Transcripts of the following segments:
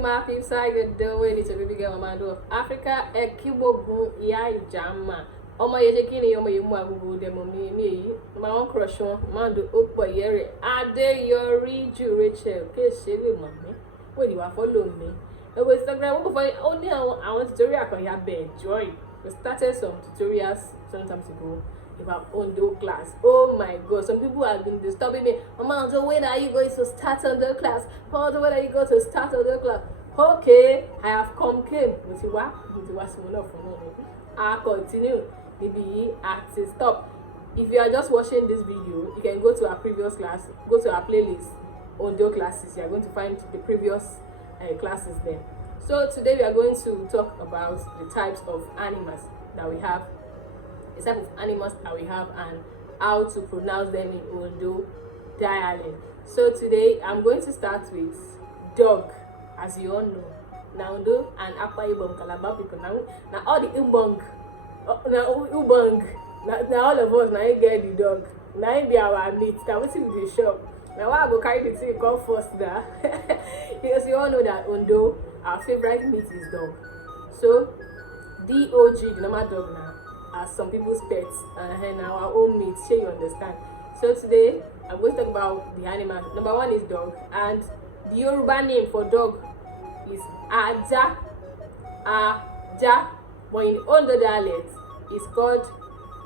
My people say good doing it's a baby girl man of Africa a kibo gun ya jama. Omo ye chekini omo ye mu agugu demo me my own crush on man do okpo yere ade yori ju Rachel ke sele mami when you are follow me it was Instagram before only I want tutorial can ya be joy we started some tutorials sometimes ago about Ondo class. Oh my god, some people have been disturbing me. Mama, so when are you going to start Ondo class? Mama, when are you going to start Ondo class? Okay, I have came with you I continue maybe at stop. If you are just watching this video, you can go to our previous class, go to our playlist Ondo classes. You are going to find the previous classes there. So today we are going to talk about the types of animals that we have, the type of animals that we have, and how to pronounce them in Ondo Dialect. So today I'm going to start with dog. As you all know, now Ondo and Ep5 Calabar people now all the Ubang, now all of us now you get the dog. Now be our meat. Now we see with the shop. Now I go carry the thing come first there. Because you all know that Ondo, our favorite meat is dog. So DOG, the normal dog now, as some people's pets and our own meat. Sure, you understand. So today I'm going to talk about the animals. Number one is dog, and the Yoruba name for dog is Aja. Aja. But in Ondo dialect, it's called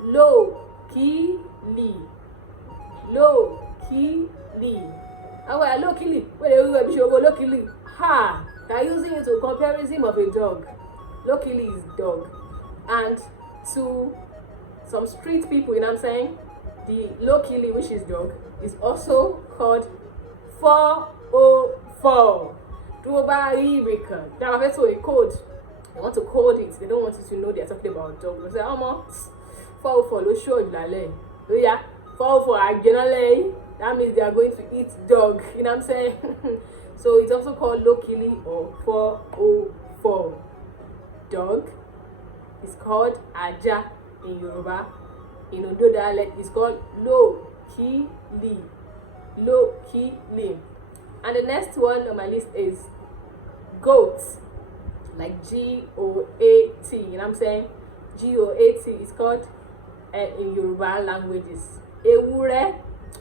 Lo-Kili. Lo-Kili. Oh, Lo-Kili. Where we go Lo-Kili. Ha! They're using it to comparison of a dog. Lo-Kili is dog. And to some street people, you know what I'm saying? The Lo-Kili, which is dog, is also called 404. Now I've to a code. They want to code it. They don't want you to know they're talking about dog. They say, oh, 404, lo show you lale. So yeah, 404 again. That means they are going to eat dog. You know what I'm saying? So it's also called Lo-Kili or 404. Dog is called Aja in Yoruba. In Ondo dialect, it's called Lo-Kili. Lo-Kili. And the next one on my list is goat, like G-O-A-T. You know what I'm saying? G-O-A-T is called in Yoruba languages Ewure.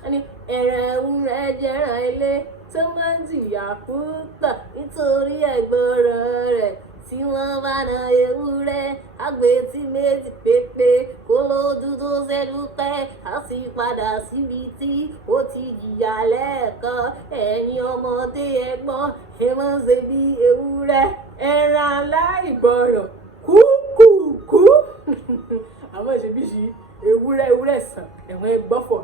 And ewure jẹran ilé tó máa ń jìyà púpọ̀ nítorí ẹ̀gbọ́n rẹ̀. Tí wọ́n bá na ewúrẹ́ àgbẹ̀ tí méjì pépé kó lójú tó ṣẹ́jú pẹ́ á sì padà síbi tí ó ti jìyà lẹ́ẹ̀kan. Ẹ̀yin ọmọdé ẹ̀gbọ́n ẹ má ṣe bí ewúrẹ́ ẹran aláìgbọràn kúkúkú. Àwọn ìṣèbí ṣi ewúrẹ́ sàn ẹ̀wọ̀n gbọ́fọ̀.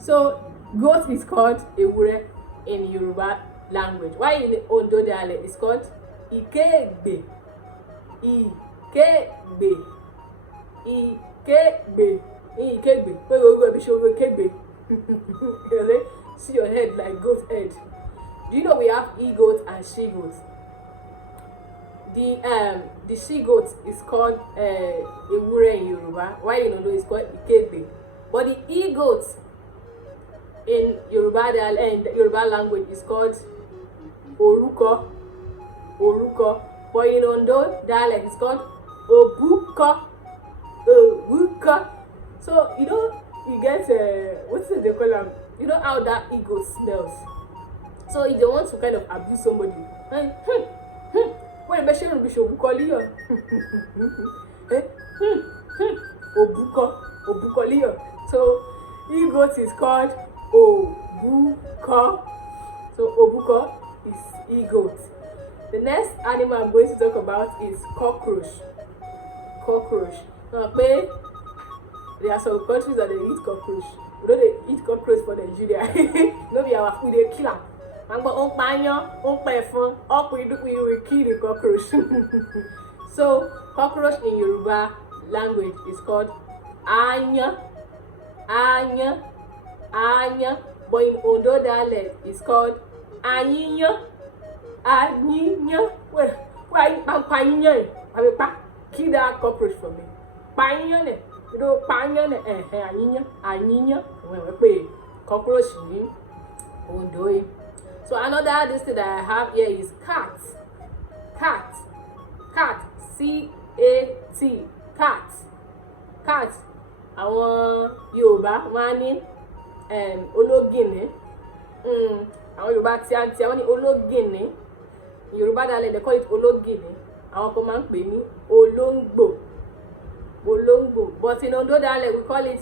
So goat is called ewúrẹ́ in Yoruba language. While in Ondo dialect it's called Ikegbe. See your head like goat head. Do you know we have e-goat and she-goat? The she-goat is called Ewure in Yoruba, while in Ondo it's called Ikegbe. But the e-goat in Yoruba language is called Oruko. But in Ondo dialect it's called Obuko. So you get what's it they call them? You know how that ego smells. So if they want to kind of abuse somebody, what the show be show Obuko Obuko. So ego is called Obuko. So Obuko is e-goat. The next animal I'm going to talk about is cockroach. Now, there are some countries that they eat cockroach. We know they eat cockroach for Nigeria. No be our food, they kill them. We will kill the cockroach. So cockroach in Yoruba language is called Anya. But in Ondo dialect it's called Anyinya. Why kill that cockroach for me. Anyinya. When we pay cockroach in Ondo. So another this thing that I have here is cat. Cat. Cat. C-A-T. Cat. Cat. Àwọn Yorùbá wọ́n á ní ológìnní. Àwọn Yorùbá tí àwọn ní ológìnní. Yorùbá dialect they call it ológìnní. Àwọn kan máa ń pè ní olóńgbò. Olóńgbò. But in Ondo dialect we call it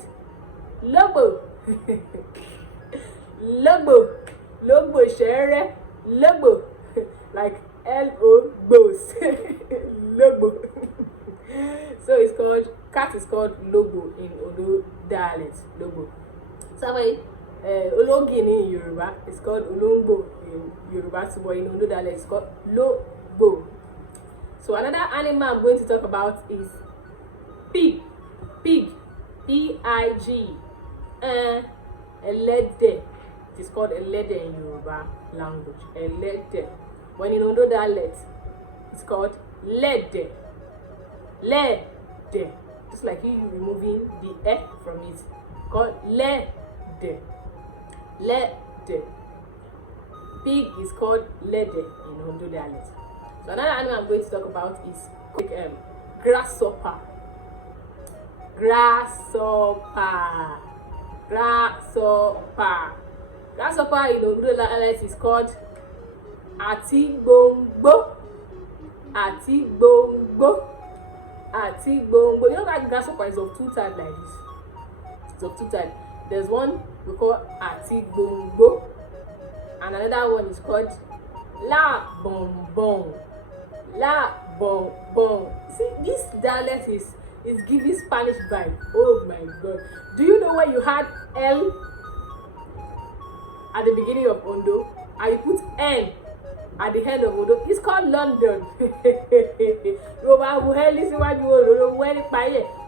lógbò. Lógbò. Lógbò ṣẹ́rẹ́. Lógbò. Like L-O-gbos. Lógbò. So it's called, cat is called logo in Ondo dialect. Logo. So ológìnní in Yoruba is called olóńgbò in Yoruba, but in Ondo dialect it's called logo. So another animal I'm going to talk about is pig. Pig. P-I-G. Ẹlẹ́dẹ̀. It is called ẹlẹ́dẹ̀ in Yoruba language. Ẹlẹ́dẹ̀. When in Ondo dialect it's called lẹ́dẹ̀. Lẹ́dẹ̀. Just like you removing the E from it. Called lẹ́dẹ̀. Lẹ́dẹ̀. Pig is called lẹ́dẹ̀ in Ondo dialect. So another animal I'm going to talk about is grasshopper. Grasshopper. Grasshopper. Grasshopper in Ondo dialect is called àtígbòǹgbò. Àtígbòǹgbò. Àtígbòǹgbò. You know that grasshopper is of two types like this. It's of two types. There's one we call àtígbòǹgbò, and another one is called la bonbon. La bonbon. See, this dialect is giving Spanish vibe. Oh my God! Do you know when you had L at the beginning of Ondo and you put N at the end of Ondo? It's called London.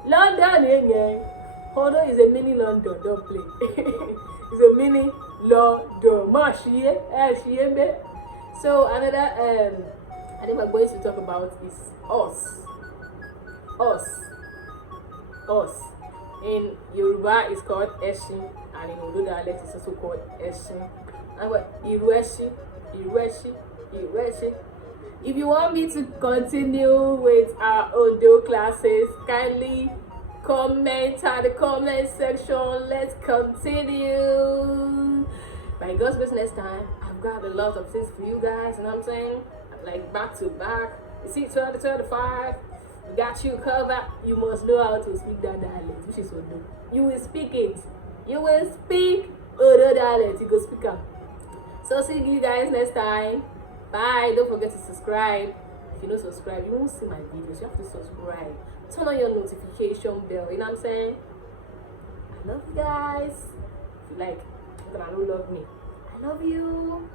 London. Ondo is a mini London. Don't play. It's a mini London. So another I think we're going to talk about is us. Us. Us. In Yoruba it's called Eshin, and in Ondo dialect it's also called Eshin. And what Irueshi. If you want me to continue with our Ondo classes, kindly comment at the comment section. Let's continue. By God's grace, next time I've got a lot of things for you guys, you know what I'm saying? Like back to back. You see 25, we got you covered. You must know how to speak that dialect, which is Ondo. You will speak it. You will speak Ondo dialect. You go speak up. So see you guys next time. Bye. Don't forget to subscribe. If you don't subscribe, you won't see my videos. You have to subscribe. Turn on your notification bell. You know what I'm saying? I love you guys. If you like, but I don't love me. I love you.